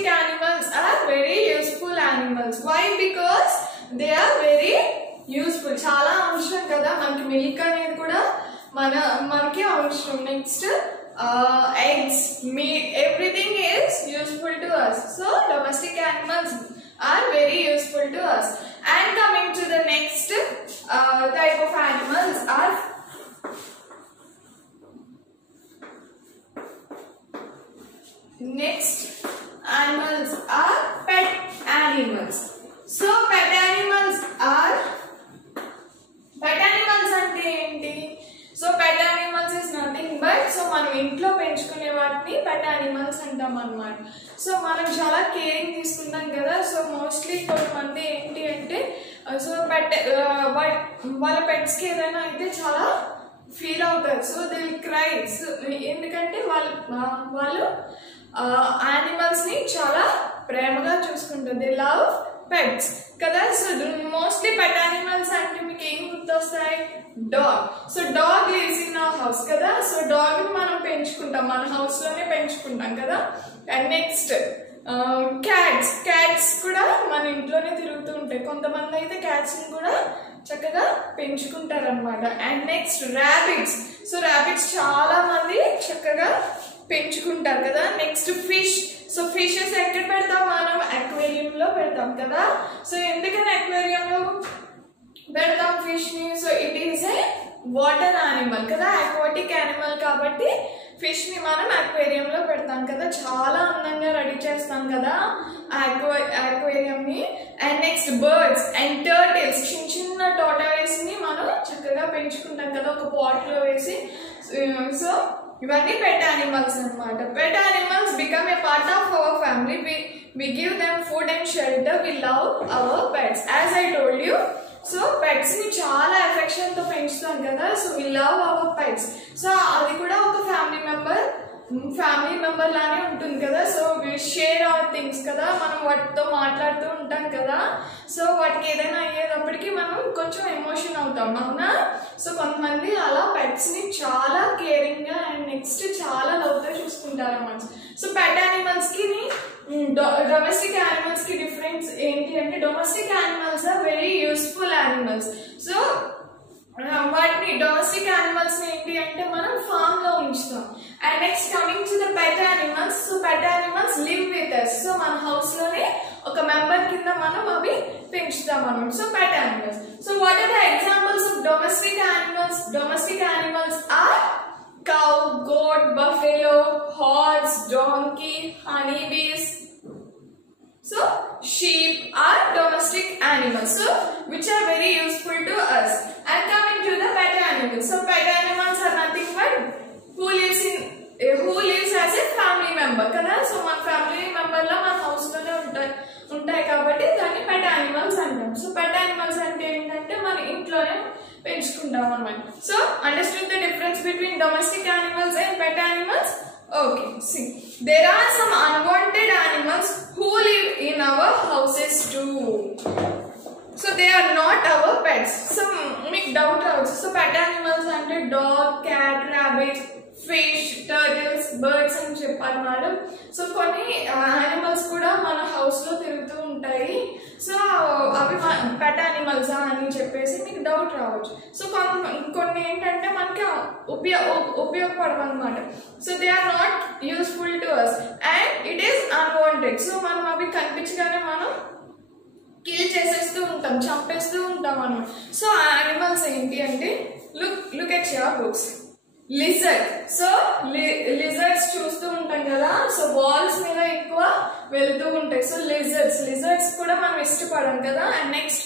domestic animals are very useful animals. Why? Because they are very useful. చాలా అవసరం కదా మనకి, మిల్క్ అనేది కూడా మనకి అవసరం. Next eggs, meat, everything is useful to us. So domestic animals are very useful to us. And coming to the next type of animals are pet animals. So pet animals అంటే ఏంటి? So pet animals is nothing but, so మనం ఇంట్లో పెంచుకునే వాటిని pet animals అంటాం అన్నమాట. So మనం చాలా కేరింగ్ తీసుకుంటాం కదా. సో మోస్ట్లీ కొంతమంది ఏంటి అంటే సో వాళ్ళ పెట్స్కి ఏదైనా అయితే చాలా ఫీల్ అవుతారు. So they will cry. ఎందుకంటే వాళ్ళు యానిమల్స్ ని చాలా ప్రేమగా చూసుకుంటారు. దే లవ్ పెట్స్ కదా. సో మోస్ట్లీ పెట్ యానిమల్స్ అంటే మీకు ఏం గుర్తొస్తాయి? Dog. So dog lives in our house కదా. సో డాగ్ ని మనం పెంచుకుంటాం, మన హౌస్ లోనే పెంచుకుంటాం కదా. అండ్ నెక్స్ట్ క్యాట్స్ కూడా మన ఇంట్లోనే తిరుగుతూ ఉంటాయి. కొంతమంది అయితే క్యాట్స్ ని కూడా చక్కగా పెంచుకుంటారు అనమాట. And next rabbits. So rabbits చాలా మంది చక్కగా పెంచుకుంటారు కదా. Next fish. సో ఫిషెస్ ఎక్కడ పెడతాం మనం? అక్వేరియం లో పెడతాం కదా. సో ఎందుకని అక్వేరియం లో పెడతాం ఫిష్ ని? So it is a water animal కదా, అక్వాటిక్ యానిమల్ కాబట్టి ఫిష్ ని మనం అక్వేరియం లో పెడతాం కదా. చాలా అందంగా రెడీ చేస్తాం కదా అక్వేరియం ని. And next birds and turtles. చిన్న టోటాయిస్ ని మనం చక్కగా పెంచుకుంటాం కదా ఒక పాట్ లో వేసి. సో ఇవన్నీ పెట్ యానిమల్స్ అన్నమాట. Pet animals become a part of our family. we give them food and shelter. We love our pets, as I told you. So pets ని చాలా ఎఫెక్షన్ తో పెంచుతాం కదా. So we love our pets. So అది కూడా ఒక family member లానే ఉంటుంది కదా. So we share our things కదా, మనం వాటితో మాట్లాడుతూ ఉంటాం కదా. సో వాటికి ఏదైనా అయ్యేటప్పటికి మనం కొంచెం ఎమోషన్ అవుతాం, అవునా? సో కొంతమంది అలా పెట్స్ ని చాలా కేరింగ్ గా అండ్ నెక్స్ట్ చాలా లవ్ తో చూసుకుంటారు అన్నమాట. సో పెట్ యానిమల్స్ కి డొమెస్టిక్ యానిమల్స్ కి డిఫరెన్స్ ఏంటి అంటే, domestic animals are very useful animals. So వాటిని డొమెస్టిక్ యానిమల్స్ ఏంటి అంటే మనం ఫామ్ లో ఉంచుతాం. And next coming to the pet animals. So pet animals live with us. So మన హౌస్ లోనే ఒక మెంబర్ కింద మనం అవి పెంచుతాం అన్నమాట. So pet animals. So what are the examples of domestic animals? Domestic animals are cow, goat, buffalo, horse, donkey, honeybees. So sheep are domestic animals, so which are very useful to us. And coming to the pet animals. So pet animals are nothing but who lives as a family member kada. So మన family member లా మన house లోనే ఉంటాయి కాబట్టి దాన్ని pet animals అంటాం. So pet animals అంటే ఏంటంటే మన ఇంట్లోనే పెంచుకుంటాం అన్నమాట. So understood the difference between domestic animals and pet animals? Okay, see, there are some unwanted animals who live in our houses too. So they are not our pets. So make doubt also. So pet animals ante dog, cat, rabbit, fish, turtles, birds అని చెప్పారు madam. So కొన్ని animals కూడా మన house లో తిరుగుతూ ఉంటాయి. So అవి pet animals అని చెప్పేసి మీకు డౌట్ రావచ్చు. సో కొన్ని ఏంటంటే మనకి ఉపయోగపడవు అనమాట. So they are not useful to us and it is unwanted. So మనం అవి కనిపించగానే మనం కిల్ చేసేస్తూ ఉంటాం, చంపేస్తూ ఉంటాం అనమాట. సో ఆ యానిమల్స్ ఏంటి అంటే look at your books. Lizard. So lizards చూస్తూ ఉంటాం కదా. సో వాల్స్ మీద ఎక్కువ వెళ్తూ ఉంటాయి. సో లిజర్డ్స్ కూడా మనం ఇష్టపడం కదా. And next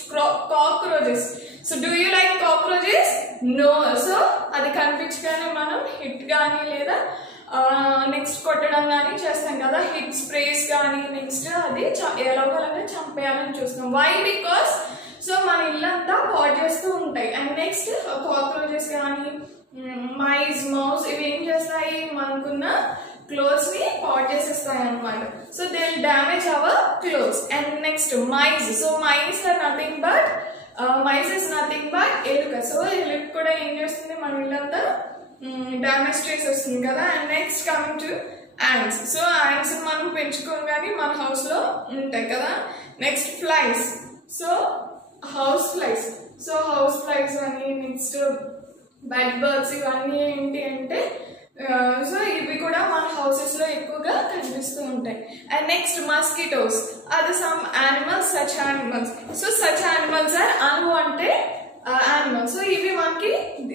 cockroaches. So do you like cockroaches? No. So అది కనిపించగానే మనం హిట్ కానీ లేదా నెక్స్ట్ కొట్టడం కానీ చేస్తాం కదా, హిట్ స్ప్రేస్ కానీ. నెక్స్ట్ అది ఎలాగోలాగా చంపేయాలని చూస్తాం. వై? బికాస్ సో మన ఇల్లంతా పాడు చేస్తూ ఉంటాయి. అండ్ నెక్స్ట్ కాక్రోచెస్ కానీ మౌస్ ఇవి ఏం చేస్తాయి? మనకున్న క్లోత్స్ ని పాడు చేసేస్తాయి అనమాట. So they will damage our clothes. And next mice. So mice is nothing but ఎలుక. సో ఎలుక కూడా ఏం చేస్తుంది? మన ఇల్లంతా డ్యామేజ్ చేసేస్తుంది కదా. And next coming to ants. So ants మనం పెంచుకోం కానీ మన హౌస్ లో ఉంటాయి కదా. Next flies. So house flies. So house flies అని నెక్స్ట్ బెడ్ బర్డ్స్ ఇవన్నీ ఏంటి అంటే సో ఇవి కూడా మన హౌసెస్ లో ఎక్కువగా కనిపిస్తూ ఉంటాయి. And next mosquitoes are some animals, such animals. So such animals are unwanted animals. So ఇవి మనకి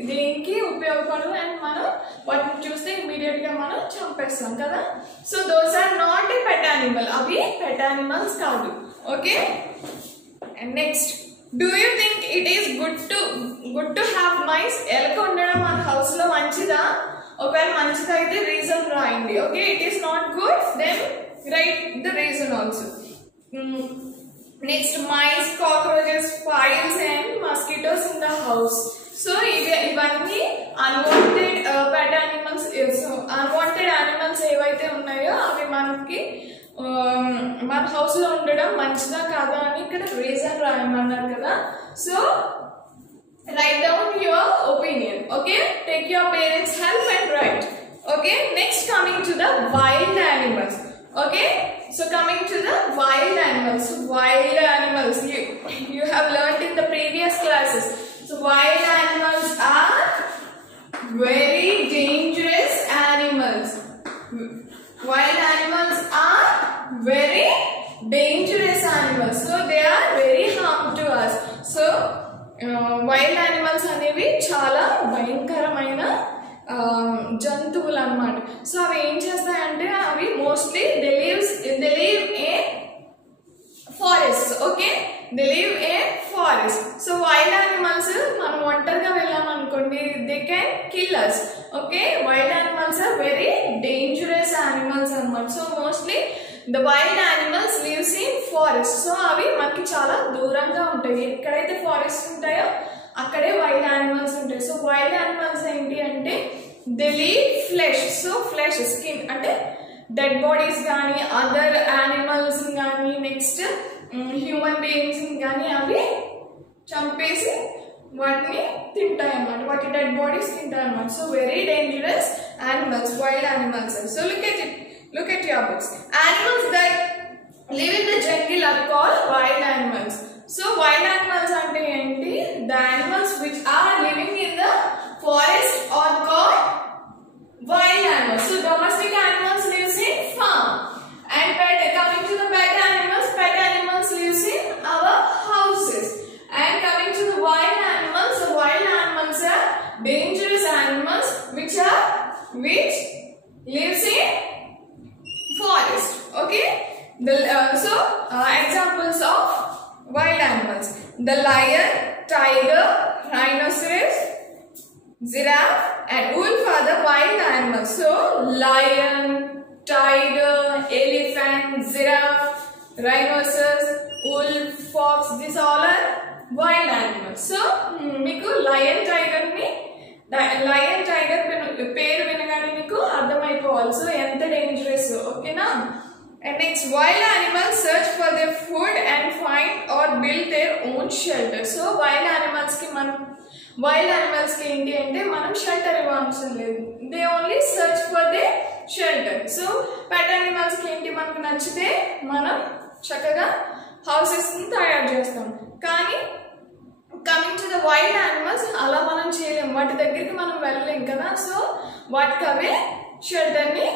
దేనికి ఉపయోగపడవు అండ్ మనం వాటిని చూస్తే ఇమీడియట్ గా మనం చంపేస్తాం కదా. So those are not a pet animal. అవి పెట్ యానిమల్స్ కాదు. Okay. And next, do you think it is good to have mice? ఎలక ఉండడం మన హౌస్ లో మంచిదా? ఒకవేళ మంచిది అయితే రీజన్ రాయండి. Okay. It is not good, then write the reason also. Next, mice, cockroaches, flies and mosquitoes in the house. So ఇవన్నీ unwanted pet animals. So unwanted animals ఏవైతే ఉన్నాయో అవి మనకి మన హౌస్ లో ఉండడం మంచిదా కాదా అని ఇక్కడ రీజన్ రాయమన్నారు కదా. So write down your opinion. Okay, take your parents help and write. Okay, next coming to the wild animals. Okay, so coming to the wild animals. So wild animals you have learnt in the previous classes. So wild animals are very dangerous animals. Wild animals are very dangerous animals. So they are very harmful to us. So wild animals అనేవి చాలా భయంకరమైన జంతువులు అన్నమాట. So అవి ఏం చేస్తాయంటే అవి mostly they live a forest. Okay, they live a forest. So wild animals మనం ఒంటరిగా వెళ్ళామనుకోండి, they can kill us. Okay, wild animals are very dangerous animals అన్నమాట. So mostly the wild animals lives in forest. So అవి మనకి చాలా దూరంగా ఉంటాయి. ఎక్కడైతే ఫారెస్ట్ ఉంటాయో అక్కడే వైల్డ్ యానిమల్స్ ఉంటాయి. సో వైల్డ్ యానిమల్స్ ఏంటి అంటే they leave flesh. So flesh, skin అంటే డెడ్ బాడీస్ కానీ అదర్ యానిమల్స్ కానీ నెక్స్ట్ హ్యూమన్ బీయింగ్స్ కానీ అవి చంపేసి వాటిని తింటాయి అన్నమాట. వాటి డెడ్ బాడీస్ తింటాయి అన్నమాట. So very dangerous animals, wild animals. So look at your books. Animals that live in the jungle are called wild animals. So wild animals ante enti? The animals which are living in the forest are called wild animals. So domestic animals lives in farm. And coming to the pet animals lives in our houses. And coming to the wild animals are dangerous animals which lives in forest. Okay, examples of wild animals: the lion, tiger, rhinoceros, giraffe and wolf are the wild animals. So lion, tiger, elephant, giraffe, rhinoceros, wolf, fox, these all are wild animals. So meeku lion tiger పేరు వినగానే మీకు అర్థమైపోవాలి. So ఎంత dangerous. ఓకేనా. And next, wild animals search for their food and find or build their own shelter. So wild animals కి ఏంటి అంటే మనం షెల్టర్ ఇవ్వాల్సిన లేదు. They only search for they shelter. So pet animals కి ఏంటి, మనకు నచ్చితే మనం చక్కగా హౌసెస్ ని తయారు చేస్తాం. కానీ coming to the wild animals అలా మనం చేయలేం, వాటి దగ్గరికి మనం వెళ్ళలేం కదా. సో వాటికి అవే షెల్టర్ ని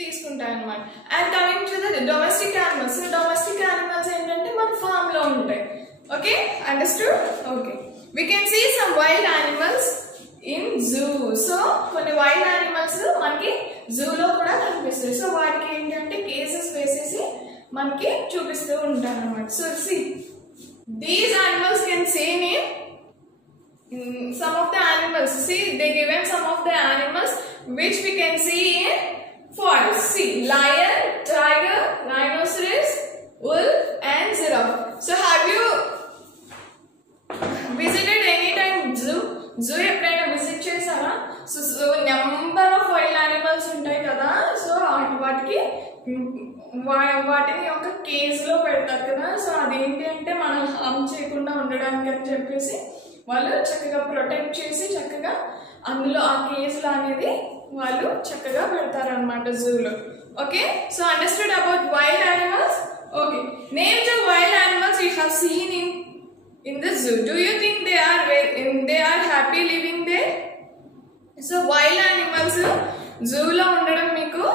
తీసుకుంటాయి అన్నమాట. And coming to the domestic animals. Domestic animals ఏంటంటే మన ఫామ్ లో ఉంటాయి. Okay, understood. Okay, we can see some wild animals in zoo. So కొన్ని వైల్డ్ యానిమల్స్ మనకి జూలో కూడా కనిపిస్తాయి. సో వాటికి ఏంటంటే కేసెస్ వేసేసి మనకి చూపిస్తూ ఉంటారు అన్నమాట. So see these animals can see some of the animals. See, they given some of the animals which we can see in forest. See, lion, tiger, rhinoceros, wolf and giraffe. So have you visited any time zoo? Zoo ఎప్పుడైనా visit చేశారా? So number of wild animals ఉంటాయి కదా. So వాటికి వాటిని ఒక cage లో పెడతారు కదా. సో అదేంటి అంటే మనం హార్మ్ చేయకుండా ఉండడానికి అని చెప్పేసి వాళ్ళు చక్కగా ప్రొటెక్ట్ చేసి చక్కగా అందులో ఆ కేజ్ లో అనేది వాళ్ళు చక్కగా పెడతారు అనమాట జూలో. Okay, so understood about have seen in the zoo, do you think they are happy living there? So wild animals zoo lo undadam meeku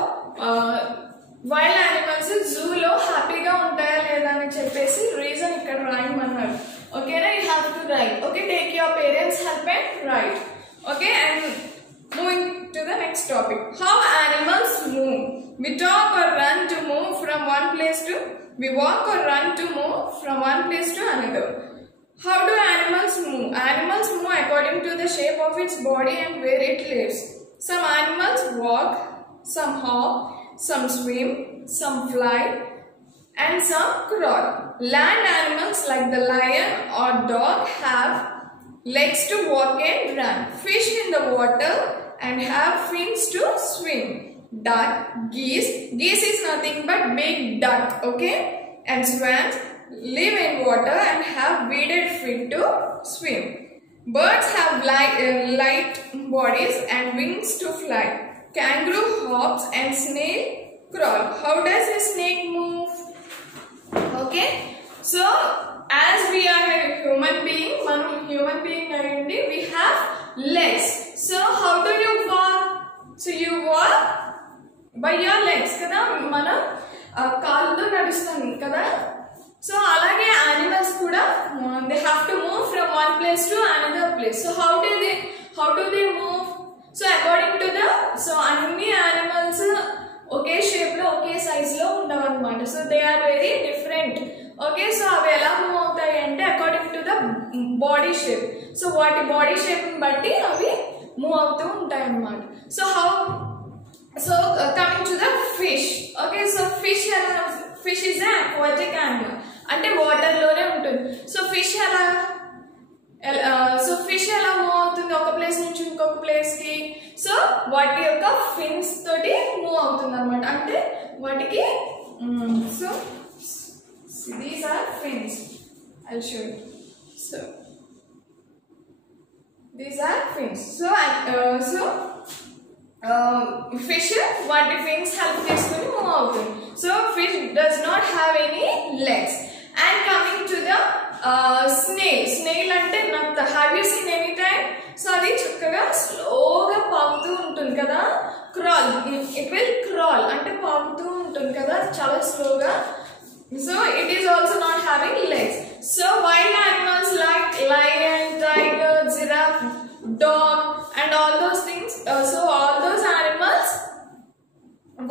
wild animals zoo lo happy ga untaya leda ani cheppesi reason ikkada raaymannaru. Okay na, you have to write. Okay, take your parents help and write. Okay, and moving to the next topic, how animals move. We talk or run to move from one place to, we walk or run to move from one place to another. How do animals move? Animals move according to the shape of its body and where it lives. Some animals walk, some hop, some swim, some fly, and some crawl. Land animals like the lion or dog have legs to walk and run. Fish in the water and have fins to swim. Duck, geese is nothing but big duck, okay? And swans live in water and have weeded feet to swim. Birds have light bodies and wings to fly. Kangaroo hops and snail crawl. How does a snake move? Okay, so as we are a human being, we have legs. So how do you walk? So you walk by your legs kada, mana kaalto nadustam kada. So alage animals kuda they have to move from one place to another place. So how do they move? So according to the, so anni animals ఒకే shape లో ఒకే size లో ఉండవు అన్నమాట. So they are very different. Okay, so అవి ఎలా move అవుతాయి అంటే according to the body shape. So వాటి బాడీ షేప్ ని బట్టి అవి మూవ్ అవుతూ ఉంటాయి అన్నమాట. So coming to the fish. Okay, so fish is an aquatic animal, అంటే వాటర్ లోనే ఉంటుంది. సో ఫిష్ ఎలా మూవ్ అవుతుంది ఒక ప్లేస్ నుంచి ఇంకొక ప్లేస్ కి? సో వాటి యొక్క ఫిన్స్ తోటి మూవ్ అవుతుంది అనమాట. అంటే వాటికి so these are fins. I'll show you. So these are fins. Fish వాటి ఫిన్స్ హెల్ప్ తీసుకుని మూవ్ అవుతుంది. So fish does not have any legs. And coming to the snail అంటే నత్త. Have you seen any time? So అది చక్కగా స్లోగా పాకుతూ ఉంటుంది కదా, క్రాల్. ఇట్ విల్ క్రాల్ అంటే పాకుతూ ఉంటుంది కదా చాలా స్లోగా. So it is also not having legs. So wild animals like lion, tiger, giraffe, dog and all those things, so all those animals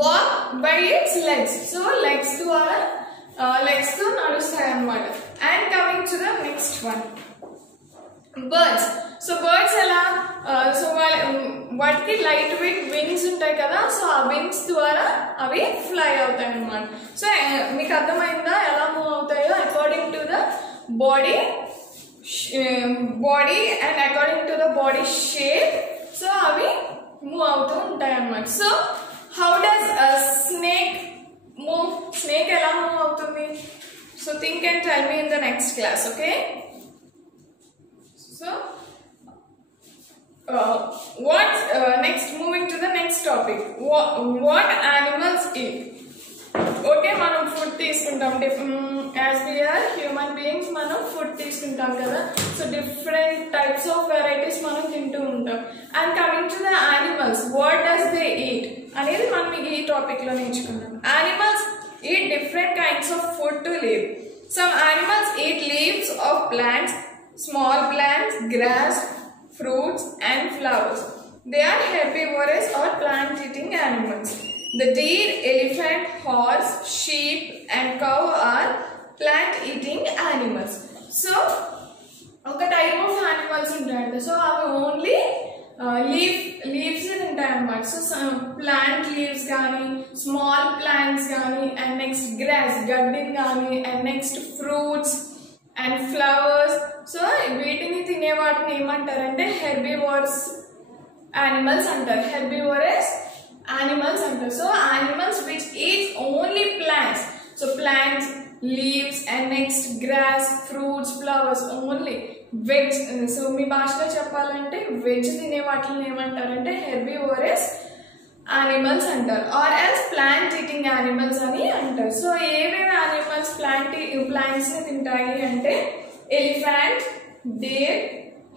walk by its legs. So legs to nadustayi annamata. And coming to the next one, birds. So birds ela so వాటికి light weight wings ఉంటాయి కదా. So ఆ wings ద్వారా అవి fly అవుతాయి అన్నమాట. So మీకు అర్థమైందా ఎలా మూవ్ అవుతాయో? According to the body and according to the body shape, so avi move అవుతూ ఉంటాయి అన్నమాట. So how does a snake move? Snake ఎలా మూవ్ అవుతుంది? So think and tell me in the next class, okay? So next, moving to the next topic, what animals eat? Okay, మనం food తీసుకుంటాం. As we are human beings మనం food తీసుకుంటాం కదా. So different types of varieties మనం తింటూ ఉంటాం. And coming to the animals, what does they eat అనేది మనం ఈ టాపిక్ లో నేర్చుకున్నాం. Animals eat different kinds of food to live. Some animals eat leaves of plants, small plants, grass, fruits and flowers. They are herbivorous or plant-eating animals. The deer, elephant, horse, sheep and cow are plant-eating animals. So, ఒక type of animals ఉంటాయండి. So అవి only leaves తింటాయి అన్నమాట. So plant leaves కానీ, small plants కానీ, and next gross గడ్డిని కానీ, and next fruits and flowers. So వీటిని తినే వాటిని ఏమంటారంటే హెర్బివోరస్ యానిమల్స్ అంటారు. హెర్బివోరస్ animals అంటారు. So animals which eat only plants. So plants, leaves and next grass, fruits, flowers, only veg. So మీ భాషలో చెప్పాలంటే వెజ్ తినే వాటిని ఏమంటారంటే హెర్బివోరస్ యానిమల్స్ అంటారు, or as plant eating animals అని అంటారు. సో ఏవేవి యానిమల్స్ ప్లాంట్స్ ని తింటాయి అంటే elephant, deer,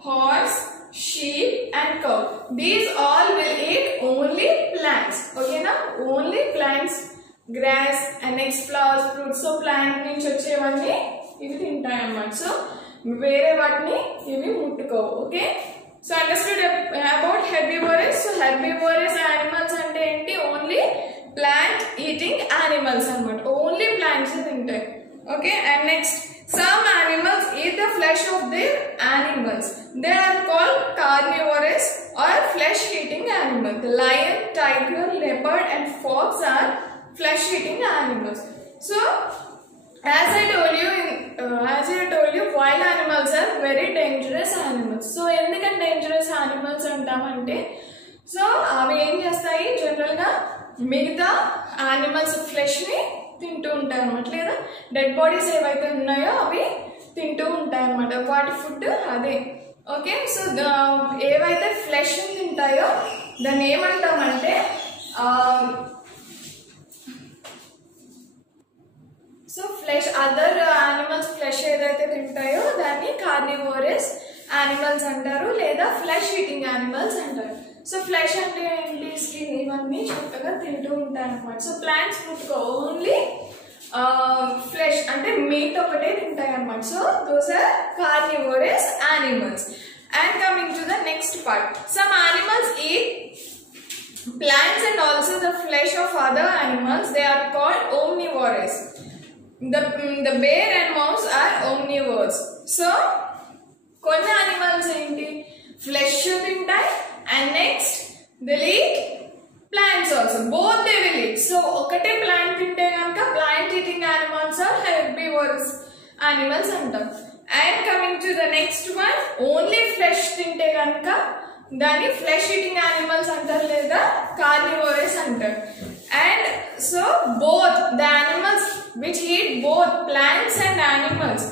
horse, sheep and cow. These all will eat only plants. Okay na? Only plants, grass and next flowers, fruits. So plant నుంచి వచ్చేవన్నీ ఇవి తింటాయి అన్నమాట. సో వేరే వాటిని ఇవి ముట్టుకోవు. Okay, so understood about herbivorous. So herbivorous animals అంటే ఏంటి? ఓన్లీ ప్లాంట్ ఈటింగ్ యానిమల్స్ అన్నమాట. ఓన్లీ ప్లాంట్స్ తింటాయి. Okay, and next some animals eat the flesh of their animals. They are called carnivorous or flesh-eating animals. The lion, tiger, leopard and fox are flesh-eating animals. So, as I told you, wild animals are very dangerous animals. So, ఎందుకంటే dangerous animals అంటామంటే, so అవి ఏం చేస్తాయి? General గా మిగతా animals flesh ని తింటూ ఉంటాయి అన్నమాట, లేదా డెడ్ బాడీస్ ఏవైతే ఉన్నాయో అవి తింటూ ఉంటాయి అన్నమాట. వాటి ఫుడ్ అదే. ఓకే, సో ఏవైతే ఫ్లెష్ తింటాయో దాన్ని ఏమంటామంటే so flesh, other animals flesh ఏదైతే తింటాయో దాన్ని కార్నివోరస్ యానిమల్స్ అంటారు, లేదా ఫ్లెష్ ఈటింగ్ యానిమల్స్ అంటారు. సో ఫ్లెష్ అంటే ఏంటి? స్కిన్ ఇవన్నీ చక్కగా తింటూ ఉంటాయి అన్నమాట. సో ప్లాంట్స్ ముట్టుకో, ఓన్లీ ఫ్లెష్ అంటే మీట్ ఒకటే తింటాయి అన్నమాట. So those are carnivorous animals. And coming to the next part, some animals eat plants and also the flesh of other animals. They are called omnivorous. The bear and mouse are omnivores. So కొన్ని animals ఏంటి? Flesh తింటాయి and next they'll eat plants also. Both they will eat. So ఒకటే plant తింటే కనుక plant eating animals are herbivorous animals అంటాం. And coming to the next one, only flesh తింటే కనుక దాన్ని ఫ్లెష్ ఈటింగ్ యానిమల్స్ అంటారు, లేదా కార్నివోరస్ అంటారు. And so both the animals which eat both plants and animals,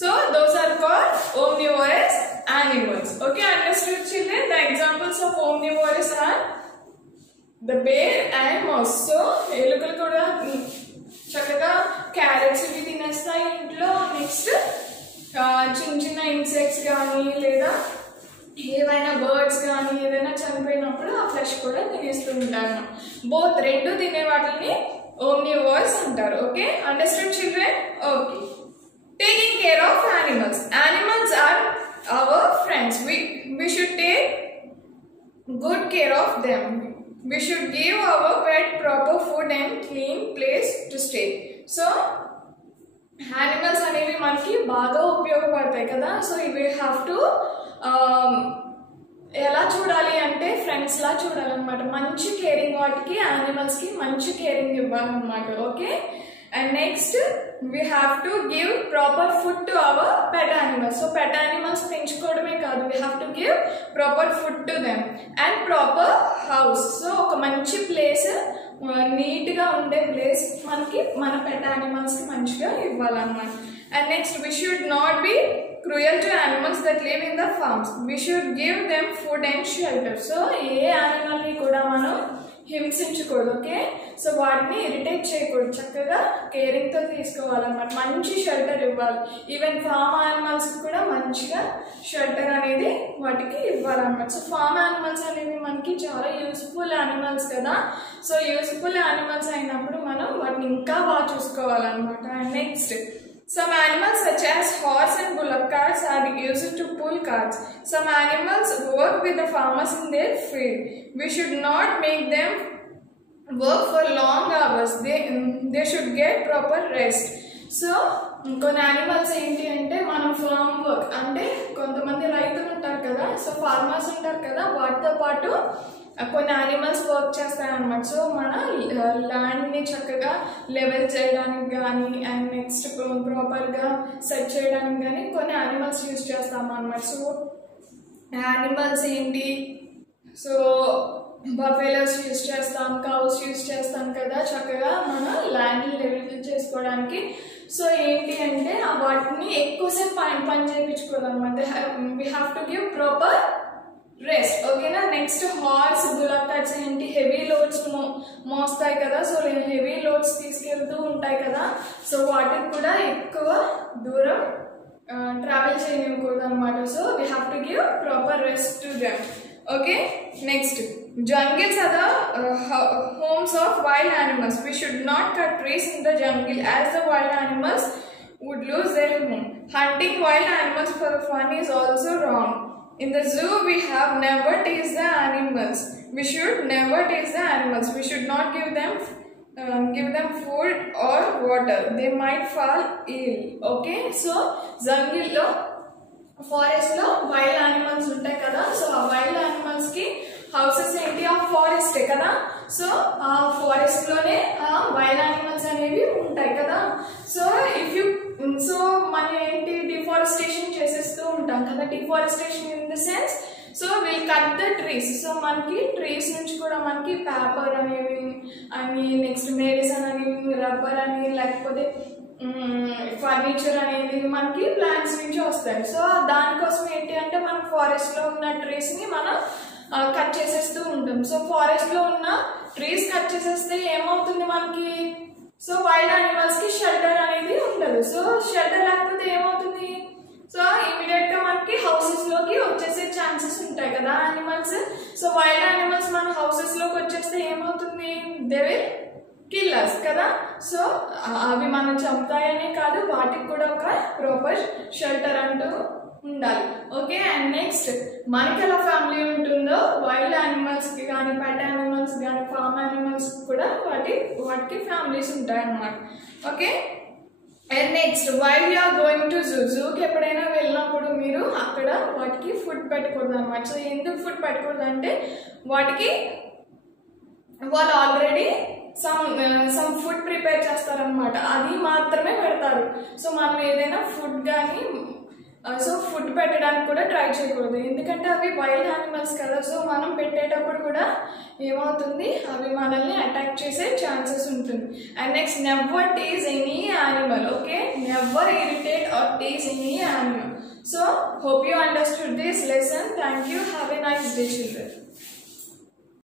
so those are called omnivorous animals. Okay, understood children? The examples of omnivorous are the bear and mouse. So ఎలుకలు కూడా చక్కగా carrots ఇవి తినేస్తాయి ఇంట్లో. Next చిన్న చిన్న insects కానీ లేదా ఏవైనా బర్డ్స్ కానీ ఏదైనా చనిపోయినప్పుడు ఆ ఫ్లెష్ కూడా తినేస్తూ ఉంటారు. బోత్ రెండు తినే వాటిని ఓమ్నివోరస్ అంటారు. Okay, understood children? Okay, taking care of animals. Animals are our friends. we should take good care of them. We should give our pet proper food and clean place to stay. So animals అనేవి మనకి బాగా ఉపయోగపడతాయి కదా. So ఇవి have to ఎలా చూడాలి అంటే friends లా చూడాలన్నమాట. మంచి కేరింగ్, వాటికి యానిమల్స్ కి మంచి కేరింగ్ ఇవ్వాలన్నమాట. Okay, and next we have to give proper food to our pet animals. So pet animals పెంచుకోవడమే కాదు, we have to give proper food to them and proper house. So ఒక మంచి place, neat గా ఉండే place మనకి మన పెట్ animals కి మంచిగా ఇవ్వాలన్నమాట. And next we should not be cruel to animals that live in the farms. We should give them food and shelter. So A animal ని కూడా మనం హింసించకూడదు. ఓకే, సో వాటిని ఇరిటేట్ చేయకూడదు, చక్కగా కేరింగ్ తో తీసుకోవాలన్నమాట. మంచి షెల్టర్ ఇవ్వాలి. ఈవెన్ ఫార్మ్ యానిమల్స్ కూడా మంచిగా షెల్టర్ అనేది వాటికి ఇవ్వాలన్నమాట. సో ఫార్మ్ యానిమల్స్ అనేవి మనకి చాలా యూస్ఫుల్ యానిమల్స్ కదా. సో యూస్ఫుల్ యానిమల్స్ అయినప్పుడు మనం వాటిని ఇంకా బాగా చూసుకోవాలన్నమాట. And next, some animals such as horse and bullock carts are used to pull carts. Some animals work with the farmers in their field. We should not make them work for long hours. They should get proper rest. So కొన్ని animals ఏంటి అంటే మనం form work అంటే కొంతమంది రైతులు ఉంటారు కదా, so farmers ఉంటారు కదా, వాటితో పాటు కొన్ని యానిమల్స్ వర్క్ చేస్తాయన్నమాట. సో మన ల్యాండ్ని చక్కగా లెవెల్ చేయడానికి కానీ అండ్ నెక్స్ట్ ప్రాపర్గా సెట్ చేయడానికి కానీ కొన్ని యానిమల్స్ యూజ్ చేస్తాం అన్నమాట. సో యానిమల్స్ ఏంటి? సో బఫెలోస్ యూజ్ చేస్తాం, కౌస్ యూజ్ చేస్తాం కదా చక్కగా మన ల్యాండ్ని లెవెల్ చేసుకోవడానికి. సో ఏంటి అంటే వాటిని ఎక్కువసేపు పని చేయించుకోవాలన్నమాట. We have to give proper rest. ఓకేనా. నెక్స్ట్ హార్స్ బులక్ కార్ట్స్ ఏంటి, హెవీ లోడ్స్ మోస్తాయి కదా. సో హెవీ లోడ్స్ తీసుకెళ్తూ ఉంటాయి కదా. సో వాటికి కూడా ఎక్కువ దూరం ట్రావెల్ చేయకూడదు అనమాట. So we have to give proper rest to them. Okay. Next jungles are the homes of wild animals. We should not cut trees in the jungle as the wild animals would lose their home. Hunting wild animals for fun is also wrong. In the zoo we have never tease the animals. We should never tease the animals. We should not give them food or water. They might fall ill. Okay. So jungle lo forest లో wild animals ఉంటాయి కదా. So ఆ wild animals కి houses ఏంటి, ఆ ఫారెస్టే కదా. So ఆ forest లోనే ఆ వైల్డ్ యానిమల్స్ అనేవి ఉంటాయి కదా. సో మనం ఏంటి డిఫారెస్టేషన్ చేసేస్తూ ఉంటాం కదా. Deforestation in the sense so will cut the trees. So మనకి ట్రీస్ నుంచి కూడా మనకి పేపర్ అనేవి అని, నెక్స్ట్ మెడిసిన్ అని, రబ్బర్ అని, లేకపోతే ఫర్నిచర్ అనేది మనకి ప్లాంట్స్ నుంచి వస్తాయి. సో దానికోసం ఏంటి అంటే మనం ఫారెస్ట్ లో ఉన్న ట్రీస్ ని మనం కట్ చేసేస్తూ ఉంటాం. సో ఫారెస్ట్ లో ఉన్న ట్రీస్ కట్ చేసేస్తే ఏమవుతుంది మనకి, సో వైల్డ్ యానిమల్స్ కి షెల్టర్ అనేది ఉండదు. సో షెల్టర్ లేకపోతే ఏమవుతుంది, సో ఇమీడియట్ గా మనకి హౌసెస్ లోకి వచ్చేసే ఛాన్సెస్ ఉంటాయి కదా యానిమల్స్. సో వైల్డ్ యానిమల్స్ మన హౌసెస్ లోకి వచ్చేస్తే ఏమవుతుంది, దే విల్ కిల్లర్స్ కదా. సో అవి మనం చంపుతాయనే కాదు, వాటికి కూడా ఒక ప్రాపర్ షెల్టర్ అంటూ ఉండాలి. ఓకే. అండ్ నెక్స్ట్ మనకి ఎలా ఫ్యామిలీ ఉంటుందో వైల్డ్ యానిమల్స్ కి కానీ, పెట్ యానిమల్స్ కానీ, ఫార్మ్ యానిమల్స్ కూడా వాటికి ఫ్యామిలీస్ ఉంటాయి అన్నమాట. Okay. And next while you are going to జూకి ఎప్పుడైనా వెళ్ళినప్పుడు మీరు అక్కడ వాటికి ఫుడ్ పెట్టకూడదు అనమాట. సో ఎందుకు ఫుడ్ పెట్టకూడదు అంటే వాటికి వాళ్ళు ఆల్రెడీ సమ్ ఫుడ్ ప్రిపేర్ చేస్తారనమాట, అది మాత్రమే పెడతారు. సో మనం ఏదైనా ఫుడ్ కానీ సో ఫుడ్ పెట్టడానికి కూడా ట్రై చేయకూడదు, ఎందుకంటే అవి వైల్డ్ యానిమల్స్ కదా. సో మనం పెట్టేటప్పుడు కూడా ఏమవుతుంది, అవి మనల్ని అటాక్ చేసే ఛాన్సెస్ ఉంటుంది. And next never tease any animal. Okay. Never irritate or tease any animal. So hope you understood this lesson. Thank you. Have a nice day, children.